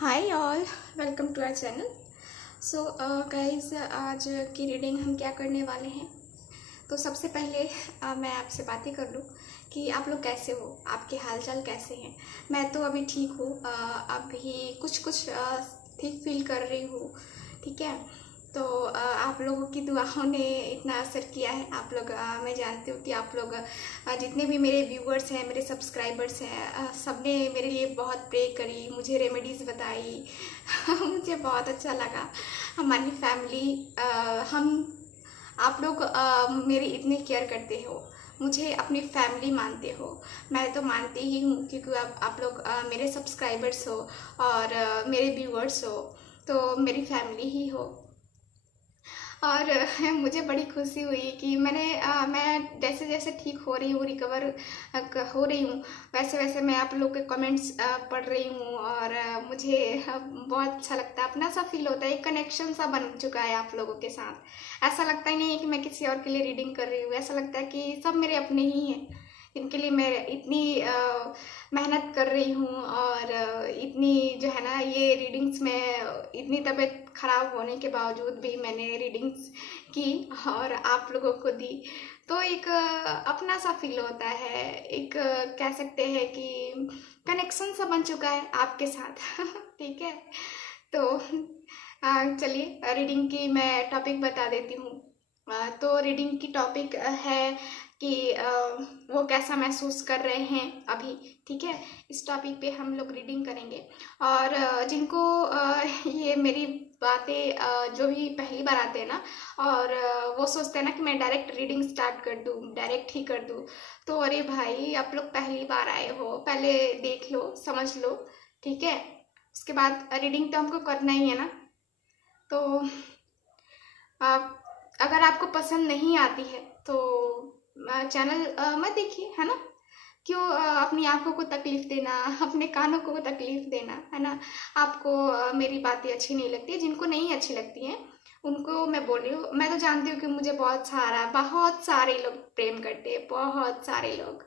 Hi all, welcome to our channel. So guys, आज की reading हम क्या करने वाले हैं। तो सबसे पहले मैं आपसे बातें कर लूँ कि आप लोग कैसे हो, आपके हालचाल कैसे हैं। मैं तो अभी ठीक हूँ, अभी कुछ ठीक फील कर रही हूँ। ठीक है, तो आप लोगों की दुआओं ने इतना असर किया है। आप लोग मैं जानती हूँ कि आप लोग जितने भी मेरे व्यूअर्स हैं, मेरे सब्सक्राइबर्स हैं, सबने मेरे लिए बहुत प्रे करी, मुझे रेमेडीज़ बताई। मुझे बहुत अच्छा लगा। हमारी फैमिली, हम आप लोग मेरी इतनी केयर करते हो, मुझे अपनी फैमिली मानते हो। मैं तो मानती ही हूँ क्योंकि आप लोग मेरे सब्सक्राइबर्स हो और मेरे व्यूअर्स हो, तो मेरी फैमिली ही हो। और मुझे बड़ी खुशी हुई कि मैं जैसे जैसे ठीक हो रही हूँ, रिकवर हो रही हूँ, वैसे वैसे मैं आप लोग के कमेंट्स पढ़ रही हूँ। और मुझे बहुत अच्छा लगता है, अपना सा फील होता है, एक कनेक्शन सा बन चुका है आप लोगों के साथ। ऐसा लगता ही नहीं है कि मैं किसी और के लिए रीडिंग कर रही हूँ, ऐसा लगता है कि सब मेरे अपने ही हैं, इनके लिए मैं इतनी मेहनत कर रही हूँ। और इतनी जो है ना, ये रीडिंग्स में इतनी तबीयत ख़राब होने के बावजूद भी मैंने रीडिंग्स की और आप लोगों को दी। तो एक अपना सा फील होता है, एक कह सकते हैं कि कनेक्शन सा बन चुका है आपके साथ। ठीक है, तो चलिए रीडिंग की मैं टॉपिक बता देती हूँ। तो रीडिंग की टॉपिक है कि वो कैसा महसूस कर रहे हैं अभी। ठीक है, इस टॉपिक पे हम लोग रीडिंग करेंगे। और जिनको ये मेरी बातें जो भी पहली बार आते हैं ना, और वो सोचते हैं ना कि मैं डायरेक्ट रीडिंग स्टार्ट कर दूँ, डायरेक्ट ही कर दूँ, तो अरे भाई, आप लोग पहली बार आए हो, पहले देख लो, समझ लो। ठीक है, उसके बाद रीडिंग तो हमको करना ही है ना। तो अगर आपको पसंद नहीं आती है तो चैनल मत देखिए, है ना। क्यों अपनी आंखों को तकलीफ देना, अपने कानों को तकलीफ देना, है ना। आपको मेरी बातें अच्छी नहीं लगती, जिनको नहीं अच्छी लगती हैं उनको मैं बोल रही हूँ। मैं तो जानती हूँ कि मुझे बहुत सारे लोग प्रेम करते हैं, बहुत सारे लोग।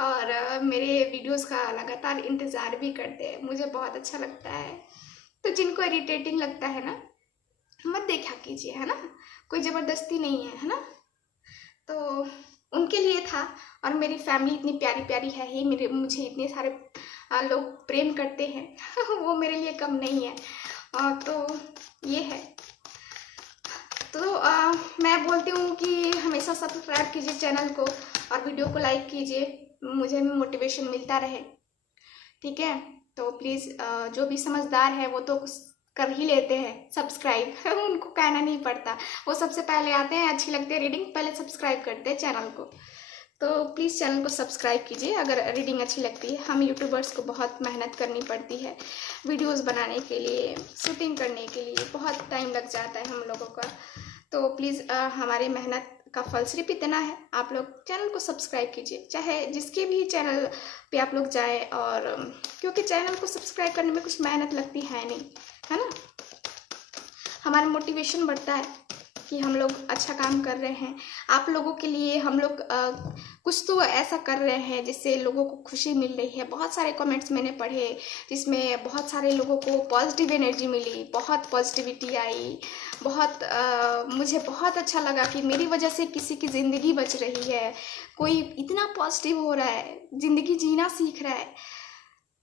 और मेरे वीडियोस का लगातार इंतज़ार भी करते हैं, मुझे बहुत अच्छा लगता है। तो जिनको इरिटेटिंग लगता है ना, मत देखा कीजिए, है ना। कोई ज़बरदस्ती नहीं है ना। तो उनके लिए था। और मेरी फैमिली इतनी प्यारी प्यारी है ही, मेरे मुझे इतने सारे लोग प्रेम करते हैं। वो मेरे लिए कम नहीं है। तो ये है। तो मैं बोलती हूँ कि हमेशा सब्सक्राइब कीजिए चैनल को और वीडियो को लाइक कीजिए, मुझे भी मोटिवेशन मिलता रहे। ठीक है, तो प्लीज़ जो भी समझदार है वो तो कर ही लेते हैं सब्सक्राइब। उनको कहना नहीं पड़ता, वो सबसे पहले आते हैं, अच्छी लगती है रीडिंग, पहले सब्सक्राइब करते हैं चैनल को। तो प्लीज़ चैनल को सब्सक्राइब कीजिए अगर रीडिंग अच्छी लगती है। हम यूट्यूबर्स को बहुत मेहनत करनी पड़ती है, वीडियोस बनाने के लिए, शूटिंग करने के लिए बहुत टाइम लग जाता है हम लोगों का। तो प्लीज़ हमारी मेहनत का फल सिर्फ इतना है, आप लोग चैनल को सब्सक्राइब कीजिए, चाहे जिसके भी चैनल पे आप लोग जाएं। और क्योंकि चैनल को सब्सक्राइब करने में कुछ मेहनत लगती है नहीं, है ना। हमारा मोटिवेशन बढ़ता है कि हम लोग अच्छा काम कर रहे हैं आप लोगों के लिए। हम लोग कुछ तो ऐसा कर रहे हैं जिससे लोगों को खुशी मिल रही है। बहुत सारे कमेंट्स मैंने पढ़े जिसमें बहुत सारे लोगों को पॉजिटिव एनर्जी मिली, बहुत पॉजिटिविटी आई। मुझे बहुत अच्छा लगा कि मेरी वजह से किसी की ज़िंदगी बच रही है, कोई इतना पॉजिटिव हो रहा है, ज़िंदगी जीना सीख रहा है।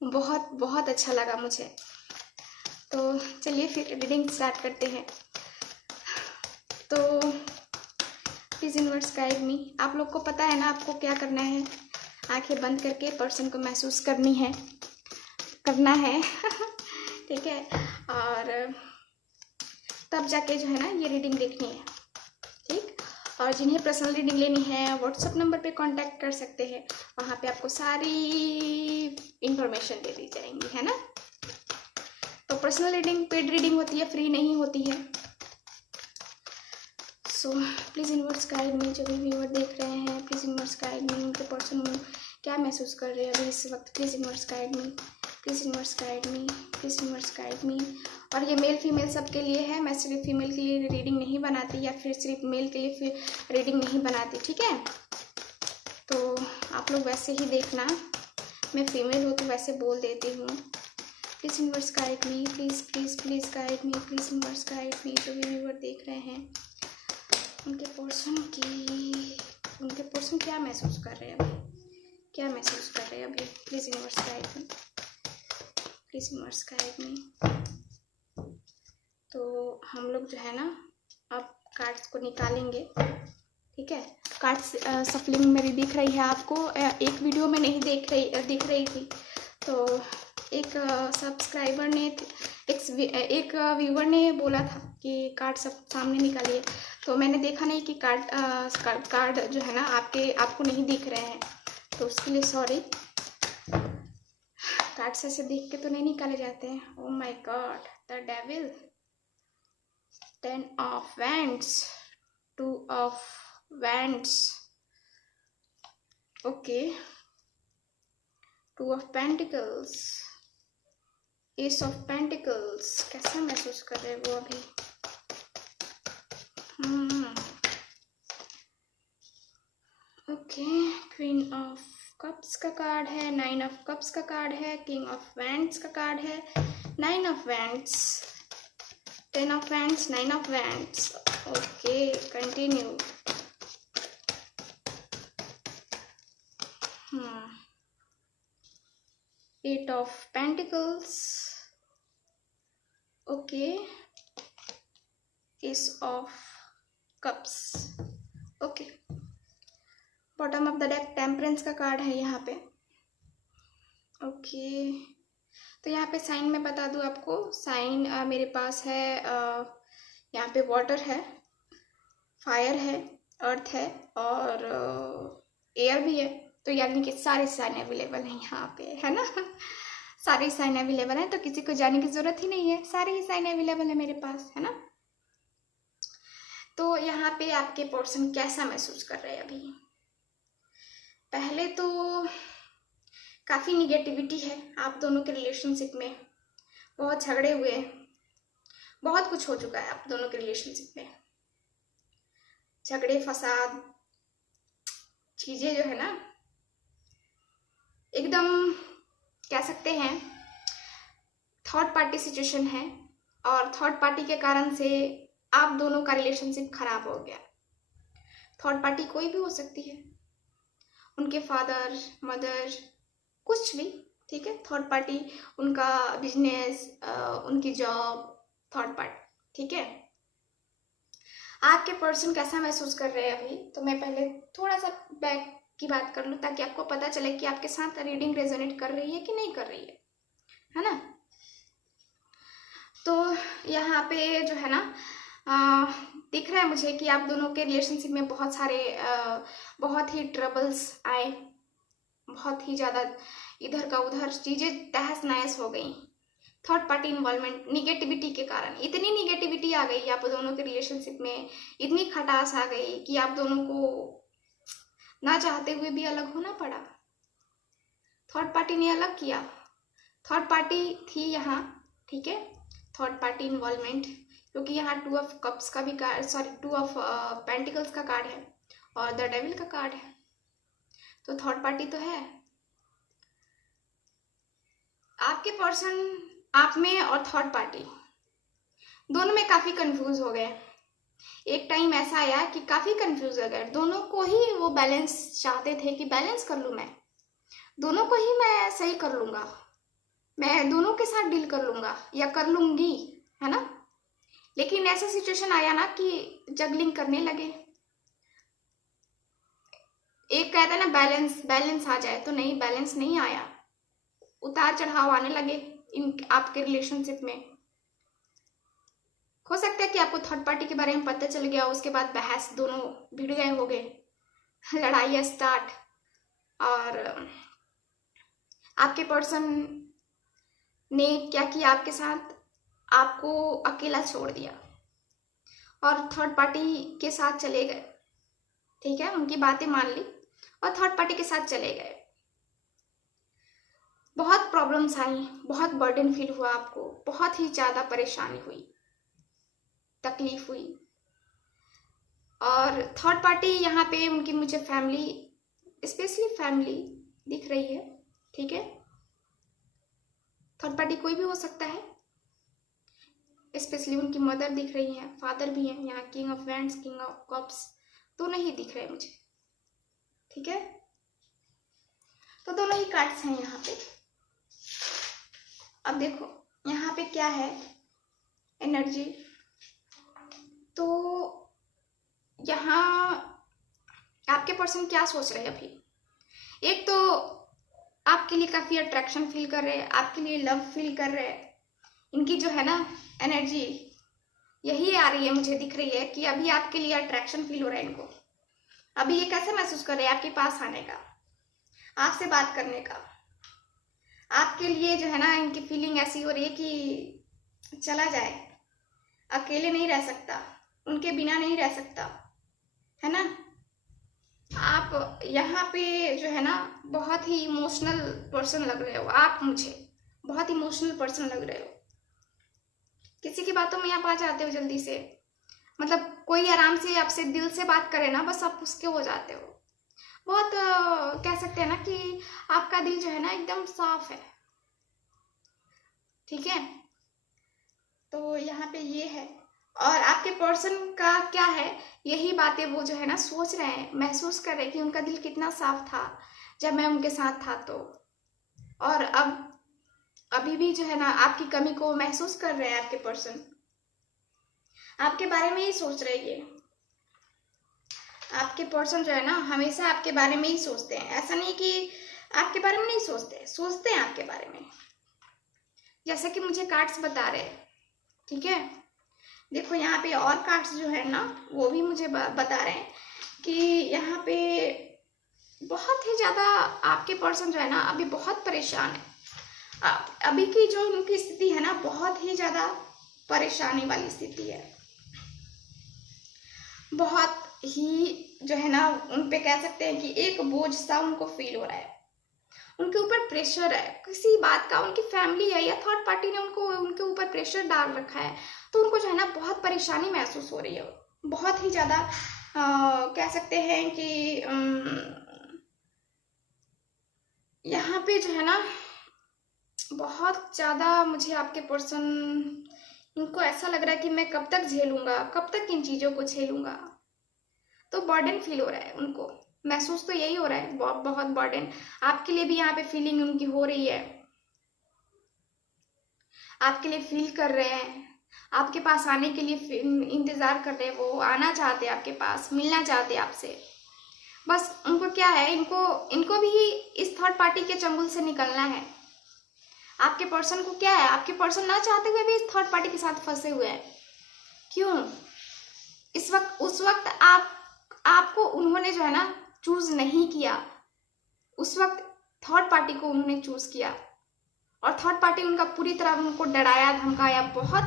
बहुत बहुत अच्छा लगा मुझे। तो चलिए फिर रीडिंग स्टार्ट करते हैं। तो प्लीज़ यूनिवर्स गाइड मी। आप लोग को पता है ना आपको क्या करना है। आंखें बंद करके पर्सन को महसूस करना है। ठीक है, और तब जाके जो है ना ये रीडिंग देखनी है। ठीक, और जिन्हें पर्सनल रीडिंग लेनी है व्हाट्सएप नंबर पे कांटेक्ट कर सकते हैं, वहाँ पे आपको सारी इंफॉर्मेशन दे दी जाएंगी, है ना। तो पर्सनल रीडिंग पेड रीडिंग होती है, फ्री नहीं होती है। So please universe guide me. जो भी व्यूअर देख रहे हैं, प्लीज़ यूनिवर्स गाइड मी। उनके पर्सन क्या महसूस कर रहे हैं अभी इस वक्त, please universe guide me, please universe guide me, please universe guide me. और ये मेल फीमेल सबके लिए है, मैं सिर्फ फीमेल के लिए रीडिंग नहीं बनाती या फिर सिर्फ मेल के लिए फिर रीडिंग नहीं बनाती। ठीक है, तो आप लोग वैसे ही देखना, मैं फीमेल हूँ तो वैसे बोल देती हूँ। Please universe guide me, please please please guide me, please universe guide me. जो भी व्यूअर देख रहे हैं उनके पर्सन क्या महसूस कर रहे हैं अभी, क्या महसूस कर रहे हैं अभी। Please universe guide me, please universe guide me. तो हम लोग जो है ना अब कार्ड्स को निकालेंगे, ठीक है। कार्ड्स सफलिंग मेरी दिख रही है आपको, एक वीडियो में नहीं दिख रही थी। तो एक सब्सक्राइबर ने एक व्यूअर ने बोला था कि कार्ड सब सामने निकालिए, तो मैंने देखा नहीं कि कार्ड जो है ना आपको नहीं दिख रहे हैं, तो उसके लिए सॉरी। कार्ड्स ऐसे देख के तो नहीं निकाले जाते हैं। Oh my God, the devil, 10 of wands, 2 of wands, okay, 2 of pentacles, S of pentacles. कैसा महसूस कर रहे हैं वो अभी? ओके, क्वीन ऑफ कप्स का कार्ड है, 9 ऑफ कप्स का कार्ड है, किंग ऑफ वैंड्स का कार्ड है, 9 of wands, 10 of wands, 9 of wands. Okay, continue. 8 of pentacles, okay, S of cups, okay. Bottom of the deck temperance का card है यहाँ पे, ओके। तो यहाँ पे साइन मैं बता दूँ आपको, साइन मेरे पास है, यहाँ पे वाटर है, फायर है, अर्थ है और एयर भी है। तो यानी कि सारे साइन अवेलेबल हैं यहाँ पे, है ना। सारे साइन अवेलेबल हैं, तो किसी को जाने की ज़रूरत ही नहीं है, सारे ही साइन अवेलेबल है मेरे पास, है ना। तो यहाँ पे आपके पर्सन कैसा महसूस कर रहे हैं अभी? पहले तो काफ़ी निगेटिविटी है आप दोनों के रिलेशनशिप में, बहुत झगड़े हुए हैं, बहुत कुछ हो चुका है आप दोनों के रिलेशनशिप में, झगड़े फसाद चीज़ें जो है ना एकदम कह सकते हैं थर्ड पार्टी सिचुएशन है, और थर्ड पार्टी के कारण से आप दोनों का रिलेशनशिप खराब हो गया। थर्ड पार्टी कोई भी हो सकती है, उनके फादर, मदर, कुछ भी, ठीक है। थर्ड पार्टी, उनका बिजनेस, उनकी जॉब, थर्ड पार्टी, ठीक है। आपके पर्सन कैसा महसूस कर रहे हैं अभी? तो मैं पहले थोड़ा सा बैक की बात कर लूँ ताकि आपको पता चले कि आपके साथ रीडिंग रेजोनेट कर रही है कि नहीं कर रही है ना। तो यहाँ पे जो है ना दिख रहा है मुझे कि आप दोनों के रिलेशनशिप में बहुत सारे बहुत ही ट्रबल्स आए, बहुत ही ज़्यादा इधर का उधर चीज़ें तहस नहस हो गई। थर्ड पार्टी इन्वॉल्वमेंट, निगेटिविटी के कारण इतनी निगेटिविटी आ गई आप दोनों के रिलेशनशिप में, इतनी खटास आ गई कि आप दोनों को ना चाहते हुए भी अलग होना पड़ा। थर्ड पार्टी ने अलग किया, थर्ड पार्टी थी यहाँ, ठीक है। थर्ड पार्टी इन्वॉल्वमेंट, क्योंकि यहाँ 2 ऑफ कप्स का भी कार्ड, सॉरी 2 ऑफ पेंटिकल्स का कार्ड है और द डेविल का कार्ड है, तो थर्ड पार्टी तो है। आपके पर्सन आप में और थर्ड पार्टी दोनों में काफ़ी कंफ्यूज हो गए। एक टाइम ऐसा आया कि काफ़ी कंफ्यूज हो गए, दोनों को ही वो बैलेंस चाहते थे कि बैलेंस कर लूँ, मैं दोनों को ही मैं सही कर लूँगा, मैं दोनों के साथ डील कर लूँगा या कर लूँगी, है ना। लेकिन ऐसा सिचुएशन आया ना कि जगलिंग करने लगे। एक कहता है ना बैलेंस आ जाए, तो नहीं, बैलेंस नहीं आया, उतार चढ़ाव आने लगे इन आपके रिलेशनशिप में। हो सकता है कि आपको थर्ड पार्टी के बारे में पता चल गया, उसके बाद बहस, दोनों भिड़ गए हो गए, लड़ाई स्टार्ट, और आपके पर्सन ने क्या किया आपके साथ, आपको अकेला छोड़ दिया और थर्ड पार्टी के साथ चले गए, ठीक है। उनकी बातें मान ली और थर्ड पार्टी के साथ चले गए। बहुत प्रॉब्लम्स आई, बहुत बर्डन फील हुआ आपको, बहुत ही ज़्यादा परेशानी हुई, तकलीफ हुई। और थर्ड पार्टी यहाँ पे उनकी मुझे फैमिली, स्पेशली फैमिली दिख रही है, ठीक है। थर्ड पार्टी कोई भी हो सकता है, स्पेशली उनकी मदर दिख रही है, फादर भी है। यहाँ king of wands, king of cups दोनों ही दिख रहे हैं मुझे। ठीक है, तो दोनों ही कार्ड्स हैं यहाँ पे। अब देखो यहाँ पे क्या है एनर्जी। तो यहाँ आपके पर्सन क्या सोच रहे हैं अभी। एक तो आपके लिए काफी अट्रैक्शन फील कर रहे हैं, आपके लिए लव फील कर रहे हैं। इनकी जो है ना एनर्जी यही आ रही है, मुझे दिख रही है कि अभी आपके लिए अट्रैक्शन फील हो रहा है इनको। अभी ये कैसे महसूस कर रहे हैं आपके पास आने का, आपसे बात करने का। आपके लिए जो है ना इनकी फीलिंग ऐसी हो रही है कि चला जाए, अकेले नहीं रह सकता, उनके बिना नहीं रह सकता, है ना। आप यहाँ पे जो है ना बहुत ही इमोशनल पर्सन लग रहे हो। आप मुझे बहुत इमोशनल पर्सन लग रहे हो। किसी की बातों में आप आ जाते हो जल्दी से, मतलब कोई आराम से आपसे दिल से बात करे ना, बस आप उसके हो जाते हो। बहुत कह सकते हैं ना कि आपका दिल जो है ना एकदम साफ है। ठीक है, तो यहाँ पे ये है। और आपके पर्सन का क्या है, यही बातें वो जो है ना सोच रहे हैं, महसूस कर रहे हैं कि उनका दिल कितना साफ था जब मैं उनके साथ था तो, और अब अभी भी जो है ना आपकी कमी को महसूस कर रहे हैं। आपके पर्सन आपके बारे में ही सोच रहे हैं। आपके पर्सन जो है ना हमेशा आपके बारे में ही सोचते हैं। ऐसा नहीं कि आपके बारे में नहीं सोचते, सोचते हैं आपके बारे में, जैसा कि मुझे कार्ड्स बता रहे हैं। ठीक है, देखो यहाँ पे और कार्ड्स जो है ना वो भी मुझे बता रहे हैं कि यहाँ पे बहुत ही ज्यादा आपके पर्सन जो है ना अभी बहुत परेशान है। अभी की जो उनकी स्थिति है ना बहुत ही ज्यादा परेशानी वाली स्थिति है। बहुत ही जो है ना उन पे कह सकते हैं कि एक बोझ सा उनको फील हो रहा है, उनके ऊपर प्रेशर है किसी बात का। उनकी फैमिली है या थर्ड पार्टी ने उनके ऊपर प्रेशर डाल रखा है, तो उनको जो है ना बहुत परेशानी महसूस हो रही है। बहुत ही ज्यादा कह सकते हैं कि यहाँ पे जो है ना बहुत ज्यादा मुझे आपके पर्सन, इनको ऐसा लग रहा है कि मैं कब तक झेलूंगा, कब तक इन चीजों को झेलूंगा। तो बर्डन फील हो रहा है उनको, महसूस तो यही हो रहा है बहुत बर्डन। आपके लिए भी यहाँ पे फीलिंग उनकी हो रही है, आपके लिए फील कर रहे हैं, आपके पास आने के लिए इंतजार कर रहे हैं। वो आना चाहते हैं आपके पास, मिलना चाहते हैं आपसे। बस उनको क्या है, इनको भी इस थर्ड पार्टी के चंगुल से निकलना है। आपके पर्सन को क्या है, आपके पर्सन ना चाहते हुए भी इस थर्ड पार्टी के साथ फंसे हुए हैं। क्यों? उस वक्त आपको उन्होंने जो है ना चूज नहीं किया, उस वक्त थर्ड पार्टी को उन्होंने चूज किया, और थर्ड पार्टी उनका पूरी तरह उनको डराया धमकाया। बहुत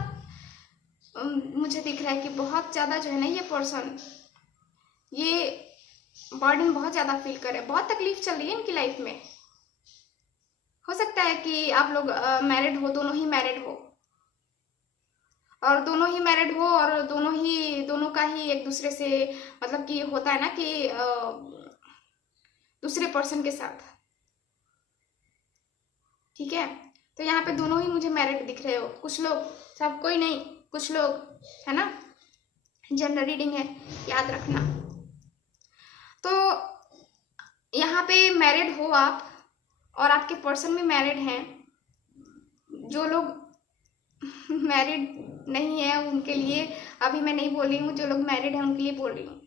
मुझे दिख रहा है कि बहुत ज्यादा जो है ना ये पर्सन ये बर्डन बहुत ज्यादा फील कर रहे हैं। बहुत तकलीफ चल रही है इनकी लाइफ में। हो सकता है कि आप लोग मैरिड हो, दोनों ही मैरिड हो, और दोनों का ही एक दूसरे से मतलब कि होता है ना कि दूसरे पर्सन के साथ। ठीक है, तो यहाँ पे दोनों ही मुझे मैरिड दिख रहे हो। कुछ लोग, सब कोई नहीं, कुछ लोग, है ना। जनरल रीडिंग है, याद रखना। तो यहाँ पे मैरिड हो आप, और आपके पर्सन भी मैरिड हैं। जो लोग मैरिड नहीं है उनके लिए अभी मैं नहीं बोल रही हूँ, जो लोग मैरिड हैं उनके लिए बोल रही हूँ।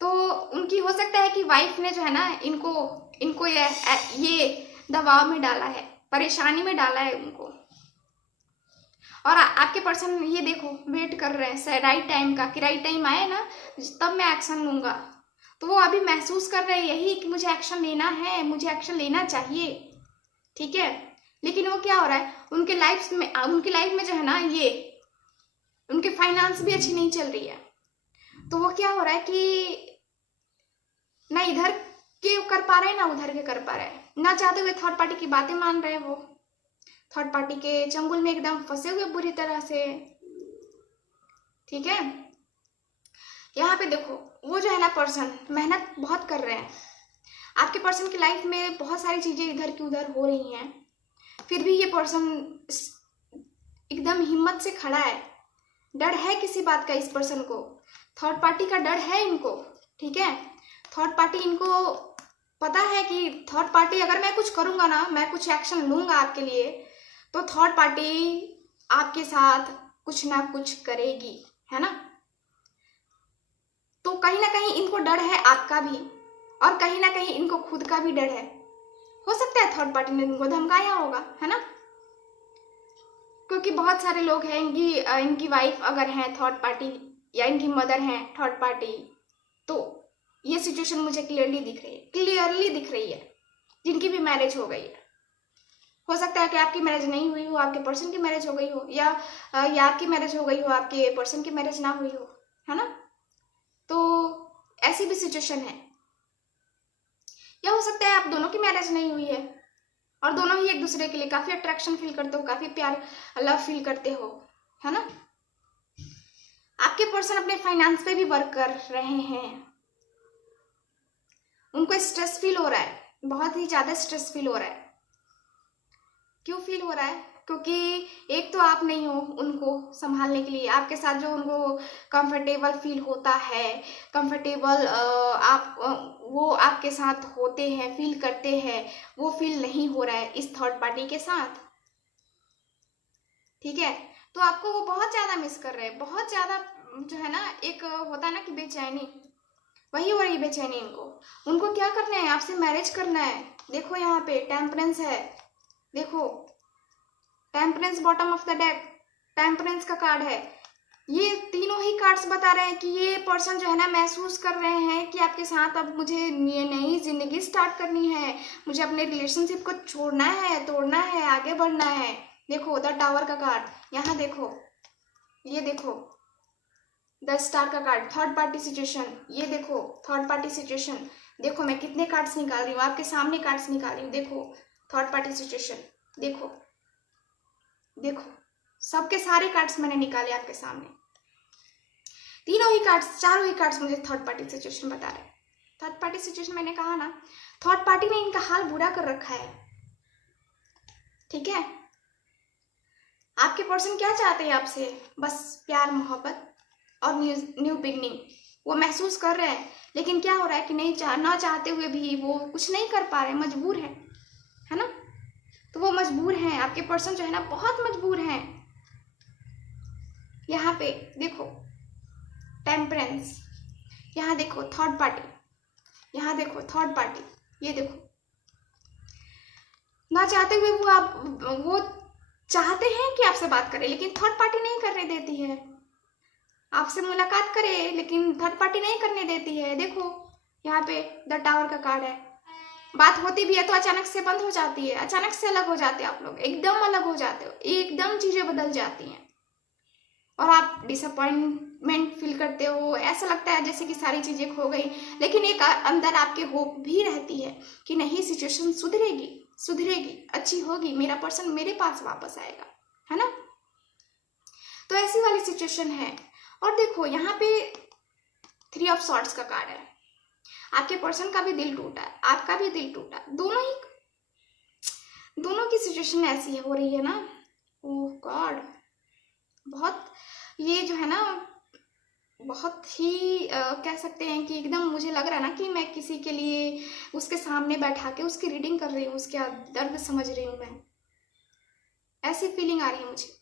तो उनकी हो सकता है कि वाइफ ने जो है ना इनको ये दबाव में डाला है, परेशानी में डाला है उनको। और आपके पर्सन ये देखो वेट कर रहे हैं राइट टाइम का, कि राइट टाइम आए ना तब मैं एक्शन लूंगा। तो वो अभी महसूस कर रहे हैं यही कि मुझे एक्शन लेना है, मुझे एक्शन लेना चाहिए। ठीक है, लेकिन वो क्या हो रहा है उनके लाइफ में जो है ना ये उनके फाइनेंस भी अच्छी नहीं चल रही है। तो वो क्या हो रहा है कि ना इधर के कर पा रहे हैं ना उधर के कर पा रहे हैं, ना चाहते हुए थर्ड पार्टी की बातें मान रहे हैं। वो थर्ड पार्टी के चंगुल में एकदम फंसे हुए बुरी तरह से। ठीक है, यहाँ पे देखो वो जो है ना पर्सन मेहनत बहुत कर रहे हैं। आपके पर्सन की लाइफ में बहुत सारी चीजें इधर की उधर हो रही हैं, फिर भी ये पर्सन एकदम हिम्मत से खड़ा है। डर है किसी बात का इस पर्सन को, थर्ड पार्टी का डर है इनको, ठीक है। थर्ड पार्टी, इनको पता है कि थर्ड पार्टी अगर मैं कुछ करूंगा ना, मैं कुछ एक्शन लूंगा आपके लिए, तो थर्ड पार्टी आपके साथ कुछ ना कुछ करेगी, है ना। तो कहीं ना कहीं इनको डर है आपका भी, और कहीं ना कहीं इनको खुद का भी डर है। हो सकता है थर्ड पार्टी ने इनको धमकाया होगा, है ना, क्योंकि बहुत सारे लोग हैं, इनकी वाइफ अगर है थर्ड पार्टी या इनकी मदर है थर्ड पार्टी, तो ये सिचुएशन मुझे क्लियरली दिख रही है, जिनकी भी मैरिज हो गई है। हो सकता है कि आपकी मैरिज नहीं हुई हो, आपके पर्सन की मैरिज हो गई हो, या आपकी मैरिज हो गई हो, आपके पर्सन की मैरिज ना हुई हो, है ना। तो ऐसी भी सिचुएशन है। या हो सकता है आप दोनों की मैरिज नहीं हुई है और दोनों ही एक दूसरे के लिए काफी अट्रैक्शन फील करते हो, काफी प्यार लव फील करते हो, है ना। आपके पर्सन अपने फाइनेंस पे भी वर्क कर रहे हैं। उनको स्ट्रेस फील हो रहा है, बहुत ही ज्यादा स्ट्रेस फील हो रहा है। क्यों फील हो रहा है? क्योंकि एक तो आप नहीं हो उनको संभालने के लिए, आपके साथ जो उनको कंफर्टेबल फील होता है, कंफर्टेबल वो आपके साथ होते हैं, फील करते हैं, वो फील नहीं हो रहा है इस थर्ड पार्टी के साथ, ठीक है। तो आपको वो बहुत ज्यादा मिस कर रहे हैं, बहुत ज्यादा, जो है ना, एक होता है ना कि बेचैनी, वही हो रही बेचैनी इनको। उनको क्या करना है? आपसे मैरिज करना है। देखो यहाँ पे टेम्परेंस है, देखो temperance bottom of the deck, temperance का कार्ड है। ये तीनों ही कार्ड्स बता रहे हैं कि ये पर्सन जो है ना महसूस कर रहे हैं कि आपके साथ अब मुझे ये नई जिंदगी स्टार्ट करनी है, मुझे अपने रिलेशनशिप को छोड़ना है, तोड़ना है, आगे बढ़ना है। देखो द टावर का कार्ड, यहाँ देखो, ये देखो द स्टार का कार्ड, थर्ड पार्टी सिचुएशन, ये देखो थर्ड पार्टी सिचुएशन। देखो मैं कितने कार्ड्स निकाल रही हूँ, आपके सामने कार्ड्स निकाल रही हूँ। देखो थर्ड पार्टी सिचुएशन, देखो देखो सबके सारे कार्ड्स मैंने निकाले आपके सामने। तीनों ही कार्ड्स, चारों ही कार्ड्स मुझे थर्ड पार्टी सिचुएशन बता रहे हैं। थर्ड पार्टी सिचुएशन, मैंने कहा ना, थर्ड पार्टी ने इनका हाल बुरा कर रखा है, ठीक है। आपके पर्सन क्या चाहते हैं आपसे? बस प्यार, मोहब्बत और न्यू बिगनिंग वो महसूस कर रहे हैं। लेकिन क्या हो रहा है कि ना चाहते हुए भी वो कुछ नहीं कर पा रहे, मजबूर है ना। तो वो मजबूर हैं, आपके पर्सन जो है ना बहुत मजबूर हैं। यहाँ पे देखो टेम्परेंस, यहाँ देखो थर्ड पार्टी, यहाँ देखो थर्ड पार्टी, ये देखो। ना चाहते हुए वो चाहते हैं कि आपसे बात करें, लेकिन थर्ड पार्टी नहीं करने देती है। आपसे मुलाकात करे लेकिन थर्ड पार्टी नहीं करने देती है। देखो यहाँ पे द टावर का कार्ड है। बात होती भी है तो अचानक से बंद हो जाती है, अचानक से अलग हो जाते हैं आप लोग, एकदम अलग हो जाते हो, एकदम चीजें बदल जाती हैं और आप डिसअपॉइंटमेंट फील करते हो। ऐसा लगता है जैसे कि सारी चीजें खो गई, लेकिन एक अंदर आपके होप भी रहती है कि नहीं, सिचुएशन सुधरेगी, अच्छी होगी, मेरा पर्सन मेरे पास वापस आएगा, है ना। तो ऐसी वाली सिचुएशन है। और देखो यहाँ पे 3 ऑफ सॉर्ड्स का कार्ड है। आपके पर्सन का भी दिल टूटा है, आपका भी दिल टूटा, दोनों की सिचुएशन ऐसी हो रही है ना। ओह गॉड, बहुत, ये जो है ना बहुत ही कह सकते हैं कि एकदम मुझे लग रहा है ना कि मैं किसी के लिए उसके सामने बैठा के उसकी रीडिंग कर रही हूँ, उसका दर्द समझ रही हूँ मैं, ऐसी फीलिंग आ रही है मुझे।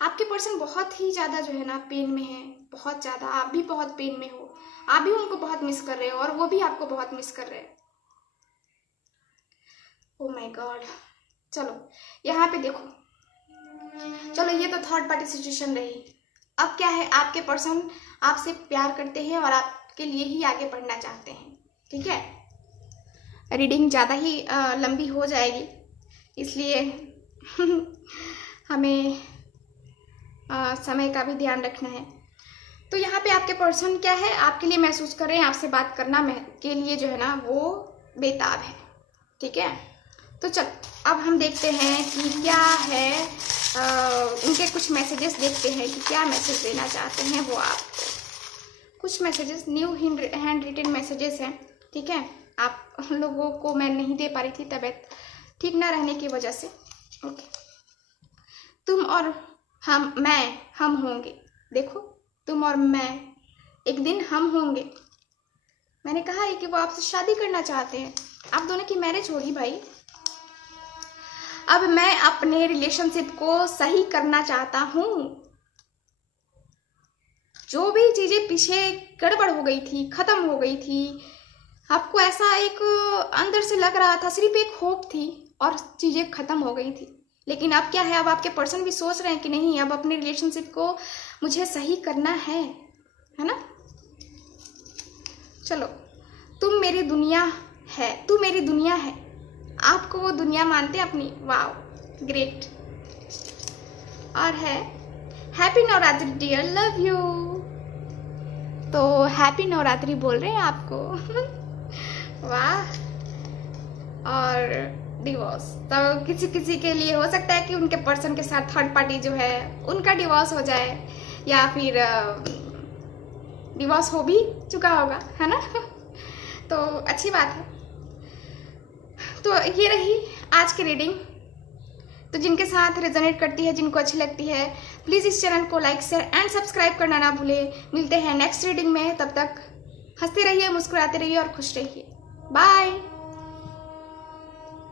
आपके पर्सन बहुत ही ज्यादा जो है ना पेन में है, बहुत ज्यादा। आप भी बहुत पेन में हो, आप भी उनको बहुत मिस कर रहे हो और वो भी आपको बहुत मिस कर रहे हैं। Oh my God. चलो यहाँ पे देखो, चलो ये तो थर्ड पार्टी सिचुएशन रही। अब क्या है, आपके पर्सन आपसे प्यार करते हैं और आपके लिए ही आगे बढ़ना चाहते हैं, ठीक है। रीडिंग ज़्यादा ही लंबी हो जाएगी, इसलिए हमें समय का भी ध्यान रखना है। तो यहाँ पे आपके पर्सन क्या है, आपके लिए महसूस कर रहे हैं, आपसे बात करना के लिए जो है ना वो बेताब है, ठीक है। तो चल अब हम देखते हैं कि क्या है, उनके कुछ मैसेजेस देखते हैं कि क्या मैसेज देना चाहते हैं वो आपको। कुछ messages new hand written messages हैं, ठीक है। आप लोगों को मैं नहीं दे पा रही थी, तबीयत ठीक ना रहने की वजह से। ओके, तुम और हम होंगे। देखो, तुम और मैं एक दिन हम होंगे। मैंने कहा है कि वो आपसे शादी करना चाहते हैं, आप दोनों की मैरिज होगी भाई। अब मैं अपने रिलेशनशिप को सही करना चाहता हूँ। जो भी चीजें पीछे गड़बड़ हो गई थी, खत्म हो गई थी, आपको ऐसा एक अंदर से लग रहा था, सिर्फ एक होप थी और चीजें खत्म हो गई थी। लेकिन अब क्या है, अब आपके पर्सन भी सोच रहे हैं कि नहीं, अब अपने रिलेशनशिप को मुझे सही करना है ना। चलो, तुम मेरी दुनिया है, तू मेरी दुनिया है। आपको वो दुनिया मानते हैं अपनी? Wow, great. और है happy Navratri dear, love you. तो हैप्पी नवरात्रि बोल रहे हैं आपको। वाह। और डिवोर्स तो किसी किसी के लिए हो सकता है कि उनके पर्सन के साथ थर्ड पार्टी जो है उनका डिवोर्स हो जाए, या फिर डिवोर्स हो भी चुका होगा, है ना। तो अच्छी बात है। तो ये रही आज की रीडिंग। तो जिनके साथ रेजोनेट करती है, जिनको अच्छी लगती है, प्लीज़ इस चैनल को लाइक शेयर एंड सब्सक्राइब करना ना भूलें। मिलते हैं नेक्स्ट रीडिंग में, तब तक हंसते रहिए, मुस्कुराते रहिए और खुश रहिए। बाय।